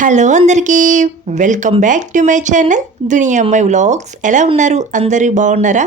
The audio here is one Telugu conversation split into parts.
హలో అందరికీ welcome back to my channel Duniya Ammayi vlogs. ఎలా ఉన్నారు? అందరూ బాగున్నారా?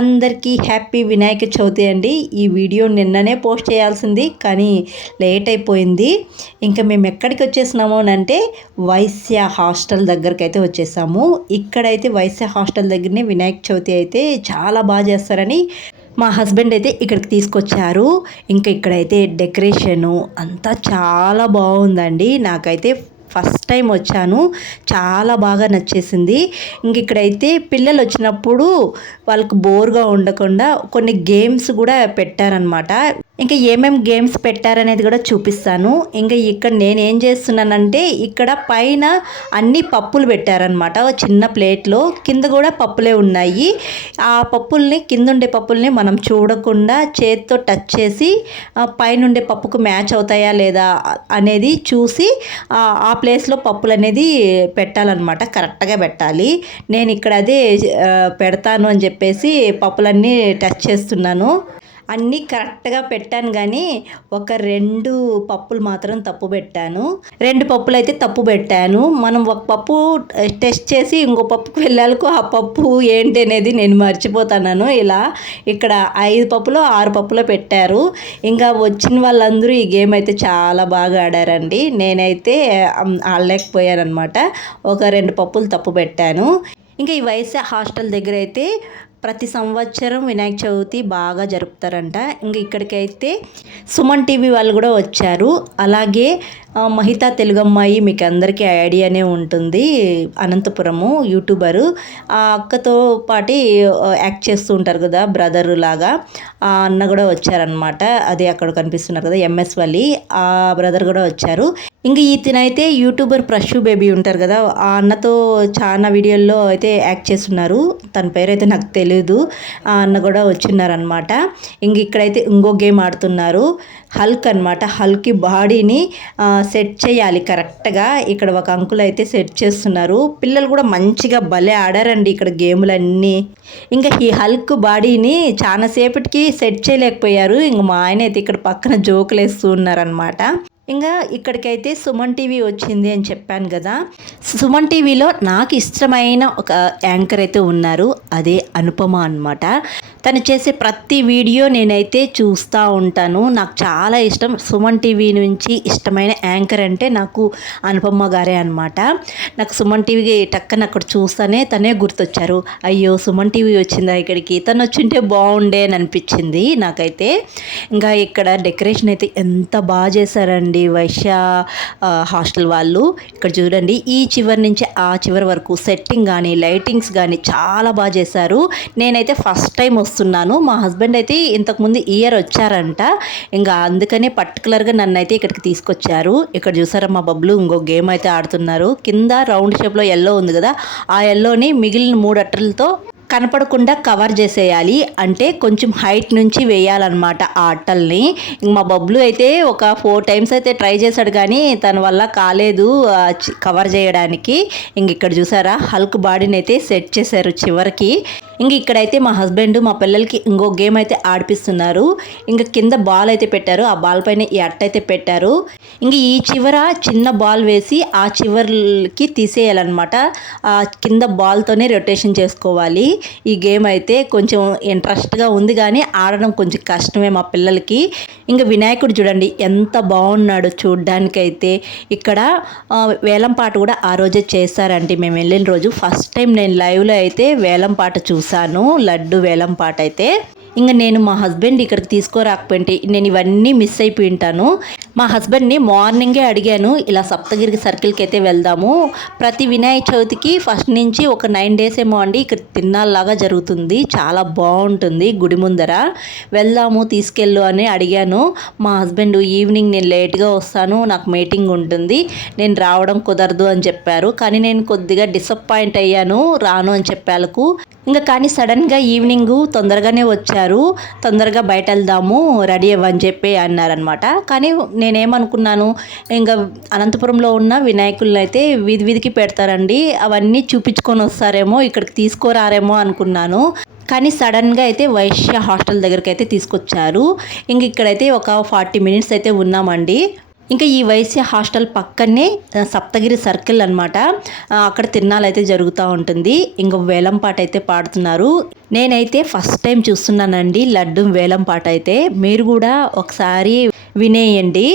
అందరికీ హ్యాపీ వినాయక చవితి అండి. ఈ వీడియో నిన్ననే పోస్ట్ చేయాల్సింది కానీ లేట్ అయిపోయింది. ఇంకా మేము ఎక్కడికి వచ్చేసినాము అంటే వైశ్య హాస్టల్ దగ్గరికి అయితే వచ్చేసాము. ఇక్కడైతే వైశ్య హాస్టల్ దగ్గరనే వినాయక చవితి అయితే చాలా బాగా చేస్తారని మా హస్బెండ్ అయితే ఇక్కడికి తీసుకొచ్చారు. ఇంకా ఇక్కడైతే డెకరేషను అంతా చాలా బాగుందండి. నాకైతే ఫస్ట్ టైం వచ్చాను, చాలా బాగా నచ్చేసింది. ఇంక ఇక్కడైతే పిల్లలు వచ్చినప్పుడు వాళ్ళకు బోర్గా ఉండకుండా కొన్ని గేమ్స్ కూడా పెట్టారనమాట. ఇంకా ఏమేమి గేమ్స్ పెట్టారనేది కూడా చూపిస్తాను. ఇంకా ఇక్కడ నేనేం చేస్తున్నానంటే ఇక్కడ పైన అన్ని పప్పులు పెట్టారనమాట చిన్న ప్లేట్లో, కింద కూడా పప్పులే ఉన్నాయి. ఆ పప్పుల్ని, కింద ఉండే పప్పుల్ని మనం చూడకుండా చేత్తో టచ్ చేసి పైనుండే పప్పుకు మ్యాచ్ అవుతాయా లేదా అనేది చూసి ఆ ప్లేస్లో పప్పులు అనేది పెట్టాలన్నమాట. కరెక్ట్గా పెట్టాలి. నేను ఇక్కడ అదే పెడతాను అని చెప్పేసి పప్పులన్నీ టచ్ చేస్తున్నాను. అన్నీ కరెక్ట్గా పెట్టాను కానీ ఒక 2 పప్పులు మాత్రం తప్పు పెట్టాను. 2 పప్పులు అయితే తప్పు పెట్టాను. మనం ఒక పప్పు టెస్ట్ చేసి ఇంకో పప్పుకు వెళ్ళాలకు ఆ పప్పు ఏంటి అనేది నేను మర్చిపోతాను. ఇలా ఇక్కడ 5 పప్పులో 6 పప్పులో పెట్టారు. ఇంకా వచ్చిన వాళ్ళందరూ ఈ గేమ్ అయితే చాలా బాగా ఆడారండి. నేనైతే ఆడలేకపోయానమాట. ఒక 2 పప్పులు తప్పు పెట్టాను. ఇంకా ఈ వైశ్య హాస్టల్ దగ్గర అయితే ప్రతి సంవత్సరం వినాయక చవితి బాగా జరుపుతారంట. ఇంక ఇక్కడికైతే సుమన్ టీవీ వాళ్ళు కూడా వచ్చారు. అలాగే మహితా తెలుగమ్మాయి మీకు అందరికీ ఐడియానే ఉంటుంది, అనంతపురము యూట్యూబరు. ఆ అక్కతో పాటి యాక్ట్ చేస్తూ ఉంటారు కదా, బ్రదర్ లాగా. ఆ అన్న కూడా వచ్చారనమాట. అదే అక్కడ కనిపిస్తున్నారు కదా, ఎంఎస్ వల్లి, ఆ బ్రదర్ కూడా వచ్చారు. ఇంక ఇతనైతే యూట్యూబర్ ప్రశు బేబీ ఉంటారు కదా, ఆ అన్నతో చాలా వీడియోల్లో అయితే యాక్ట్ చేస్తున్నారు. తన పేరు అయితే నాకు తెలీదు. ఆ అన్న కూడా వచ్చిన్నారనమాట. ఇంక ఇక్కడైతే ఇంకో గేమ్ ఆడుతున్నారు, హల్క్ అనమాట. హల్క్ బాడీని సెట్ చేయాలి కరెక్ట్గా. ఇక్కడ ఒక అంకుల్ అయితే సెట్ చేస్తున్నారు. పిల్లలు కూడా మంచిగా భలే ఆడారండి ఇక్కడ గేములన్నీ. ఇంకా ఈ హల్క్ బాడీని చాలాసేపటికి సెట్ చేయలేకపోయారు. ఇంక మా ఆయన అయితే ఇక్కడ పక్కన జోకులు వేస్తూ ఉన్నారనమాట. ఇంకా ఇక్కడికైతే సుమన్ టీవీ వచ్చింది అని చెప్పాను కదా. సుమన్ టీవీలో నాకు ఇష్టమైన ఒక యాంకర్ అయితే ఉన్నారు, అదే అనుపమ అనమాట. తను చేసే ప్రతి వీడియో నేనైతే చూస్తూ ఉంటాను. నాకు చాలా ఇష్టం. సుమన్ టీవీ నుంచి ఇష్టమైన యాంకర్ అంటే నాకు అనుపమ గారే అనమాట. నాకు సుమన్ టీవీ టక్కన అక్కడ చూస్తానే తనే గుర్తొచ్చారు. అయ్యో సుమన్ టీవీ వచ్చిందా ఇక్కడికి, తను వచ్చింటే బాగుండే అని అనిపించింది నాకైతే. ఇంకా ఇక్కడ డెకరేషన్ అయితే ఎంత బాగా చేశారండి వైశ్య హాస్టల్ వాళ్ళు. ఇక్కడ చూడండి, ఈ చివరి నుంచి ఆ చివరి వరకు సెట్టింగ్ కానీ లైటింగ్స్ కానీ చాలా బాగా చేశారు. నేనైతే ఫస్ట్ టైం వస్తున్నాను. మా హస్బెండ్ అయితే ఇంతకుముందు ఇయర్ వచ్చారంట. ఇంకా అందుకనే పర్టికులర్గా నన్ను అయితే ఇక్కడికి తీసుకొచ్చారు. ఇక్కడ చూసారా మా బబ్లు ఇంకో గేమ్ అయితే ఆడుతున్నారు. కింద రౌండ్ షేప్లో ఎల్లో ఉంది కదా, ఆ ఎల్లోని మిగిలిన 3 అట్టలతో కనపడకుండా కవర్ చేసేయాలి. అంటే కొంచెం హైట్ నుంచి వేయాలన్నమాట ఆ అట్టల్ని. ఇంక మా బబ్లు అయితే ఒక 4 టైమ్స్ అయితే ట్రై చేశాడు కానీ తన వల్ల కాలేదు కవర్ చేయడానికి. ఇంక ఇక్కడ చూసారా హల్క్ బాడీని అయితే సెట్ చేశారు చివరికి. ఇంక ఇక్కడైతే మా హస్బెండ్ మా పిల్లలకి ఇంకో గేమ్ అయితే ఆడిపిస్తున్నారు. ఇంక కింద బాల్ అయితే పెట్టారు, ఆ బాల్ పైన ఈ అట్ట అయితే పెట్టారు. ఇంక ఈ చివర చిన్న బాల్ వేసి ఆ చివరికి తీసేయాలన్నమాట. ఆ కింద బాల్తోనే రొటేషన్ చేసుకోవాలి. ఈ గేమ్ అయితే కొంచెం ఇంట్రెస్ట్గా ఉంది కానీ ఆడడం కొంచెం కష్టమే మా పిల్లలకి. ఇంకా వినాయకుడు చూడండి ఎంత బాగున్నాడు చూడ్డానికైతే. ఇక్కడ వేలం పాట కూడా ఆ రోజే చేశారండి మేము వెళ్ళిన రోజు. ఫస్ట్ టైం నేను లైవ్లో అయితే వేలం పాట చూశాను, లడ్డు వేలం పాట అయితే. ఇంకా నేను మా హస్బెండ్ ఇక్కడికి తీసుకోరాకపోయింటే నేను ఇవన్నీ మిస్ అయిపోయి ఉంటాను. మా హస్బెండ్ని మార్నింగే అడిగాను, ఇలా సప్తగిరి సర్కిల్కి అయితే వెళ్దాము. ప్రతి వినాయక చవితికి ఫస్ట్ నుంచి ఒక 9 డేస్ ఏమో అండి ఇక్కడ తిన్నాల్లాగా జరుగుతుంది, చాలా బాగుంటుంది గుడి ముందర, వెళ్దాము తీసుకెళ్ళు అని అడిగాను. మా హస్బెండ్ ఈవినింగ్ నేను లేట్గా వస్తాను, నాకు మీటింగ్ ఉంటుంది, నేను రావడం కుదరదు అని చెప్పారు. కానీ నేను కొద్దిగా డిసప్పాయింట్ అయ్యాను, రాను అని చెప్పాలకు. ఇంకా కానీ సడన్గా ఈవినింగ్ తొందరగానే వచ్చారు. తొందరగా బయట వెళ్దాము రెడీ అవ్వని చెప్పి అన్నారనమాట. కానీ నేనేమనుకున్నాను, ఇంకా అనంతపురంలో ఉన్న వినాయకులను అయితే వీధి వీధికి పెడతారండి, అవన్నీ చూపించుకొని వస్తారేమో, ఇక్కడికి తీసుకురారేమో అనుకున్నాను. కానీ సడన్గా అయితే వైశ్య హాస్టల్ దగ్గరికి అయితే తీసుకొచ్చారు. ఇంక ఇక్కడైతే ఒక 40 మినిట్స్ అయితే ఉన్నామండి. ఇంకా ఈ వైశ్య హాస్టల్ పక్కనే సప్తగిరి సర్కిల్ అనమాట. అక్కడ తిరునాళ్ళు అయితే జరుగుతూ ఉంటుంది. ఇంకా వేలం పాట అయితే పాడుతున్నారు. నేనైతే ఫస్ట్ టైం చూస్తున్నానండి లడ్డు వేలం పాట అయితే. మీరు కూడా ఒకసారి వినేయండి.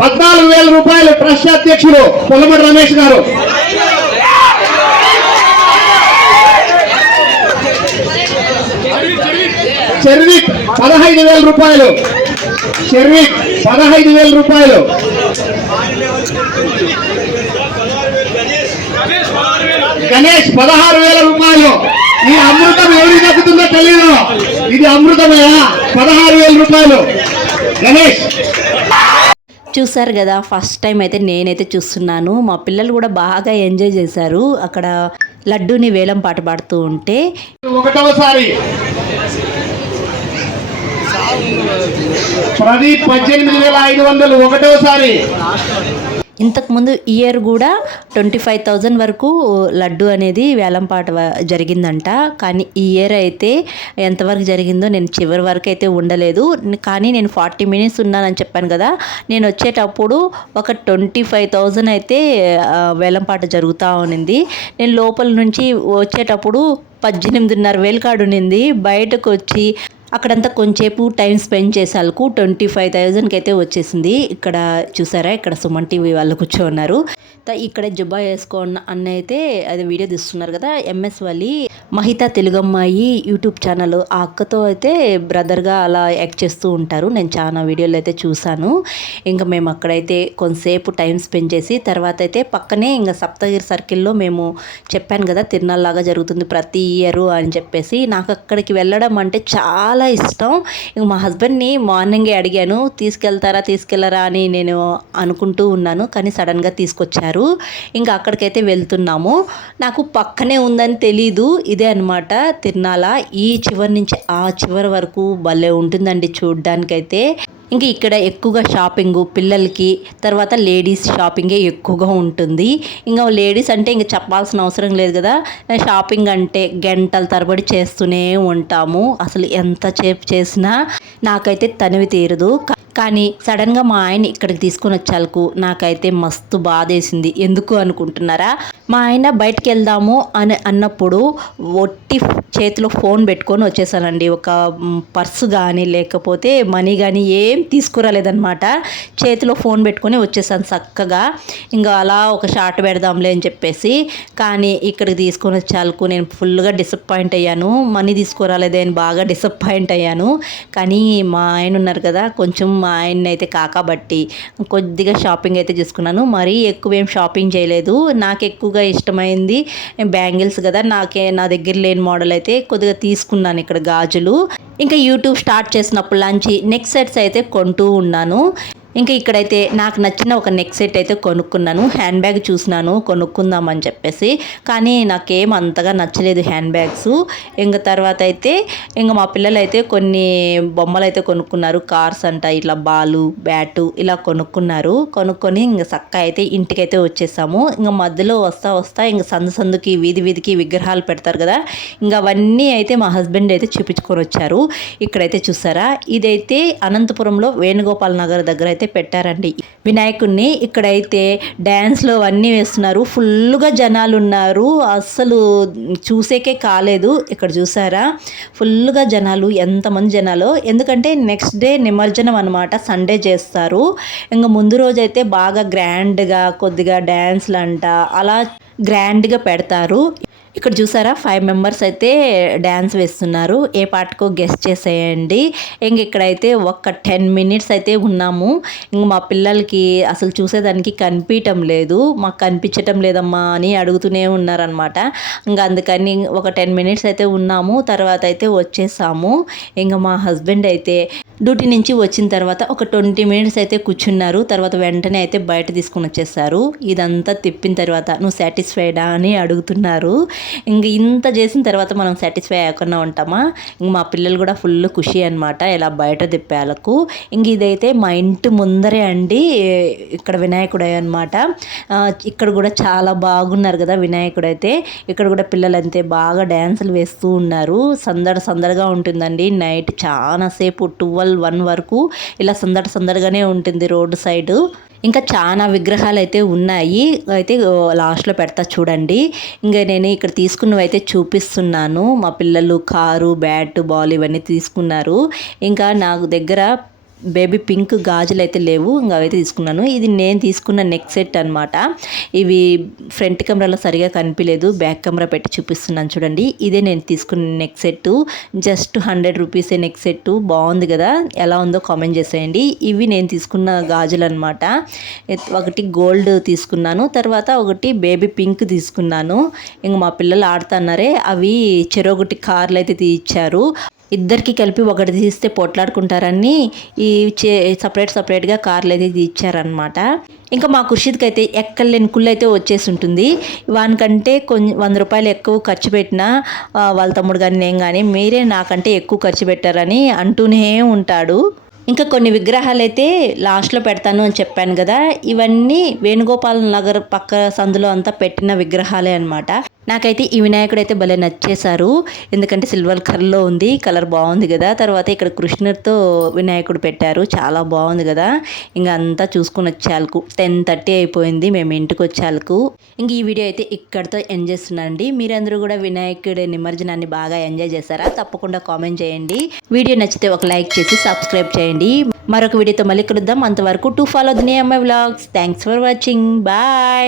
14,000 రూపాయలు ట్రస్ట్ అధ్యక్షుడు పొలమడి రమేష్ గారు. చెర్విక్ 15,000 రూపాయలు. చెర్విక్ 15,000 రూపాయలు. గణేష్ 16,000 రూపాయలు. ఈ అమృతం ఎవరికి దక్కుతుందో తెలియదు. ఇది అమృతమే. 16,000 రూపాయలు గణేష్. చూసారు కదా, ఫస్ట్ టైం అయితే నేనైతే చూస్తున్నాను. మా పిల్లలు కూడా బాగా ఎంజాయ్ చేశారు అక్కడ లడ్డూని వేలం పాట పాడుతూ ఉంటే. ఒకటవసారి ప్రదీప్ 18,500 ఒకటోసారి. ఇంతకుముందు ఇయర్ కూడా 25,000 వరకు లడ్డు అనేది వేలంపాట జరిగిందంట. కానీ ఈ ఇయర్ అయితే ఎంతవరకు జరిగిందో నేను చివరి వరకు అయితే ఉండలేదు. కానీ నేను 40 మినిట్స్ ఉన్నానని చెప్పాను కదా, నేను వచ్చేటప్పుడు ఒక 25,000 అయితే వేలంపాట జరుగుతూ ఉన్నింది. నేను లోపల నుంచి వచ్చేటప్పుడు 18,500 కాడు ఉన్నింది. బయటకు వచ్చి అక్కడంతా కొంచెంసేపు టైం స్పెండ్ చేసేందుకు 25,000కి అయితే వచ్చేసింది. ఇక్కడ చూసారా, ఇక్కడ సుమన్ టీవీ వాళ్ళు కూర్చోన్నారు. ఇక్కడ జుబ్బా వేసుకోన్న అన్న అయితే అది వీడియో తీస్తున్నారు కదా, ఎంఎస్ వాళ్ళి మహిత తెలుగమ్మాయి యూట్యూబ్ ఛానల్. ఆ అక్కతో అయితే బ్రదర్గా అలా యాక్ట్ చేస్తూ ఉంటారు. నేను చాలా వీడియోలు అయితే చూశాను. ఇంకా మేము అక్కడైతే కొంతసేపు టైం స్పెండ్ చేసి తర్వాత అయితే పక్కనే ఇంకా సప్తగిరి సర్కిల్లో మేము చెప్పాను కదా తిరునాళ్ళలాగా జరుగుతుంది ప్రతి ఇయర్ అని చెప్పేసి. నాకు అక్కడికి వెళ్ళడం అంటే చాలా ఇష్టం. ఇంక మా హస్బెండ్ని మార్నింగే అడిగాను తీసుకెళ్లరా అని నేను అనుకుంటూ ఉన్నాను. కానీ సడన్గా తీసుకొచ్చారు. ఇంకా అక్కడికైతే వెళ్తున్నాము. నాకు పక్కనే ఉందని తెలీదు. ఇదే అనమాట తిరునాళ్ళ. ఈ చివరి నుంచి ఆ చివరి వరకు భలే ఉంటుందండి చూడ్డానికైతే. ఇంక ఇక్కడ ఎక్కువగా షాపింగ్ పిల్లలకి, తర్వాత లేడీస్ షాపింగే ఎక్కువగా ఉంటుంది. ఇంకా లేడీస్ అంటే ఇంక చెప్పాల్సిన అవసరం లేదు కదా. షాపింగ్ అంటే గంటల తరబడి చేస్తూనే ఉంటాము. అసలు ఎంత సేపు చేసినా నాకైతే తనివి తీరదు. కానీ సడన్గా మా ఆయన ఇక్కడికి తీసుకొని వచ్చాలకు నాకైతే మస్తు బాధేసింది. ఎందుకు అనుకుంటున్నారా, మా ఆయన బయటికి వెళ్దాము అని అన్నప్పుడు ఒట్టి చేతిలో ఫోన్ పెట్టుకొని వచ్చేసానండి. ఒక పర్సు కానీ లేకపోతే మనీ కానీ ఏం తీసుకురాలేదనమాట. చేతిలో ఫోన్ పెట్టుకొని వచ్చేసాను చక్కగా. ఇంకా అలా ఒక షార్ట్ పెడదాంలే అని చెప్పేసి. కానీ ఇక్కడికి తీసుకొని వచ్చాలకు నేను ఫుల్గా డిసప్పాయింట్ అయ్యాను. మనీ తీసుకురాలేదే అని బాగా డిసప్పాయింట్ అయ్యాను. కానీ మా ఆయన ఉన్నారు కదా, కొంచెం మా ఆయన్ని అయితే కాకబట్టి కొద్దిగా షాపింగ్ అయితే చేసుకున్నాను. మరీ ఎక్కువ ఏం షాపింగ్ చేయలేదు. నాకు ఎక్కువగా ఇష్టమైంది బ్యాంగిల్స్ కదా, నా దగ్గర లేని మోడల్ అయితే కొద్దిగా తీసుకున్నాను. ఇక్కడ గాజులు. ఇంకా యూట్యూబ్ స్టార్ట్ చేసినప్పుడు నుంచి నెక్ సెట్స్ అయితే కొంటూ ఉన్నాను. ఇంకా ఇక్కడైతే నాకు నచ్చిన ఒక నెక్ సెట్ అయితే కొనుక్కున్నాను. హ్యాండ్ బ్యాగ్ చూసినాను కొనుక్కుందామని చెప్పేసి, కానీ నాకేం అంతగా నచ్చలేదు హ్యాండ్ బ్యాగ్స్. ఇంకా తర్వాత అయితే ఇంకా మా పిల్లలు అయితే కొన్ని బొమ్మలు అయితే కొనుక్కున్నారు. కార్స్ అంట, ఇట్లా బాలు బ్యాటు ఇలా కొనుక్కొని ఇంకా చక్క అయితే ఇంటికైతే వచ్చేసాము. ఇంకా మధ్యలో వస్తా ఇంకా సందుకి వీధికి విగ్రహాలు పెడతారు కదా, ఇంకా అవన్నీ అయితే మా హస్బెండ్ అయితే చూపించుకొని వచ్చారు. ఇక్కడైతే చూసారా, ఇదైతే అనంతపురంలో వేణుగోపాల్ నగర్ దగ్గర అయితే పెట్టారండి వినాయకుడిని. ఇక్కడైతే డ్యాన్స్లో అన్నీ వేస్తున్నారు. ఫుల్గా జనాలు ఉన్నారు. అస్సలు చూసేకే కాలేదు. ఇక్కడ చూసారా, ఫుల్గా జనాలు, ఎంతమంది జనాలు. ఎందుకంటే నెక్స్ట్ డే నిమజ్జనం అనమాట, సండే చేస్తారు. ఇంకా ముందు రోజైతే బాగా గ్రాండ్గా కొద్దిగా డ్యాన్స్లు అంట అలా గ్రాండ్గా పెడతారు. ఇక్కడ చూసారా 5 మెంబర్స్ అయితే డ్యాన్స్ వేస్తున్నారు. ఏ పాటకో గెస్ట్ చేసేయండి. ఇంక ఇక్కడైతే ఒక 10 మినిట్స్ అయితే ఉన్నాము. ఇంక మా పిల్లలకి అసలు చూసేదానికి కనిపించటం లేదు. మాకు కనిపించటం లేదమ్మా అని అడుగుతూనే ఉన్నారనమాట. ఇంకా అందుకని ఒక 10 మినిట్స్ అయితే ఉన్నాము. తర్వాత అయితే వచ్చేసాము. ఇంకా మా హస్బెండ్ అయితే డ్యూటీ నుంచి వచ్చిన తర్వాత ఒక 20 మినిట్స్ అయితే కూర్చున్నారు. తర్వాత వెంటనే అయితే బయట తీసుకుని వచ్చేసారు. ఇదంతా తిప్పిన తర్వాత నువ్వు సాటిస్ఫైడా అని అడుగుతున్నారు. ఇంక ఇంత చేసిన తర్వాత మనం సాటిస్ఫై అవ్వకుండా ఉంటామా. ఇంక మా పిల్లలు కూడా ఫుల్ ఖుషి అనమాట ఇలా బయట తిప్పేళ్ళకు. ఇంక ఇదైతే మా ఇంటి ముందరే అండి ఇక్కడ వినాయకుడు అనమాట. ఇక్కడ కూడా చాలా బాగున్నారు కదా వినాయకుడు అయితే. ఇక్కడ కూడా పిల్లలు అంతే బాగా డ్యాన్సులు వేస్తూ ఉన్నారు. సందడిగా ఉంటుందండి. నైట్ చాలాసేపు 12-1 వరకు ఇలా సందడిగానే ఉంటుంది రోడ్డు సైడు. ఇంకా చాలా విగ్రహాలు అయితే ఉన్నాయి. అయితే లాస్ట్లో పెడతా చూడండి. ఇంకా నేను ఇక్కడ తీసుకున్నవి అయితే చూపిస్తున్నాను. మా పిల్లలు కారు, బ్యాట్, బాల్ ఇవన్నీ తీసుకున్నారు. ఇంకా నాకు దగ్గర బేబీ పింక్ గాజులు అయితే లేవు, ఇంకా అవైతే తీసుకున్నాను. ఇది నేను తీసుకున్న నెక్ సెట్ అనమాట. ఇవి ఫ్రంట్ కెమెరాలో సరిగా కనిపించలేదు, బ్యాక్ కెమెరా పెట్టి చూపిస్తున్నాను చూడండి. ఇదే నేను తీసుకున్న నెక్ సెట్. జస్ట్ 100 రూపీసే నెక్ సెట్. బాగుంది కదా, ఎలా ఉందో కామెంట్ చేసేయండి. ఇవి నేను తీసుకున్న గాజులు అనమాట. ఒకటి గోల్డ్ తీసుకున్నాను, తర్వాత ఒకటి బేబీ పింక్ తీసుకున్నాను. ఇంక మా పిల్లలు ఆడుతున్నారే, అవి చెరొకటి కార్లు అయితే తీయించారు. ఇద్దరికి కలిపి ఒకటి తీస్తే పొట్లాడుకుంటారని ఈ సపరేట్గా కార్లు అయితే తీర్చారనమాట. ఇంకా మా ఖుర్షీద్కి అయితే ఎక్కలేని కుళ్ళు అయితే వచ్చేసి ఉంటుంది. వానికంటే 100 రూపాయలు ఎక్కువ ఖర్చు పెట్టినా వాళ్ళ తమ్ముడు కానీ నేను కానీ మీరే నాకంటే ఎక్కువ ఖర్చు పెట్టారని అంటూనే ఉంటాడు. ఇంకా కొన్ని విగ్రహాలు అయితే లాస్ట్లో పెడతాను అని చెప్పాను కదా, ఇవన్నీ వేణుగోపాల్ నగర్ పక్క సందులో అంతా పెట్టిన విగ్రహాలే అనమాట. నాకైతే ఈ వినాయకుడు అయితే భలే నచ్చేశారు, ఎందుకంటే సిల్వర్ కలర్లో ఉంది, కలర్ బాగుంది కదా. తర్వాత ఇక్కడ కృష్ణుడితో వినాయకుడు పెట్టారు, చాలా బాగుంది కదా. ఇంకా అంతా చూసుకొని వచ్చేళ్ళకు 10:30 అయిపోయింది మేము ఇంటికి వచ్చేళ్ళకు. ఇంక ఈ వీడియో అయితే ఇక్కడితో ఎండ్ చేస్తున్నానండి. మీరందరూ కూడా వినాయకుడి నిమజ్జనాన్ని బాగా ఎంజాయ్ చేశారా? తప్పకుండా కామెంట్ చేయండి. వీడియో నచ్చితే ఒక లైక్ చేసి సబ్స్క్రైబ్ చేయండి. మరొక వీడియోతో మళ్ళీ కలుద్దాం. అంతవరకు to follow Duniya Ammayi vlogs. Thanks for watching. Bye.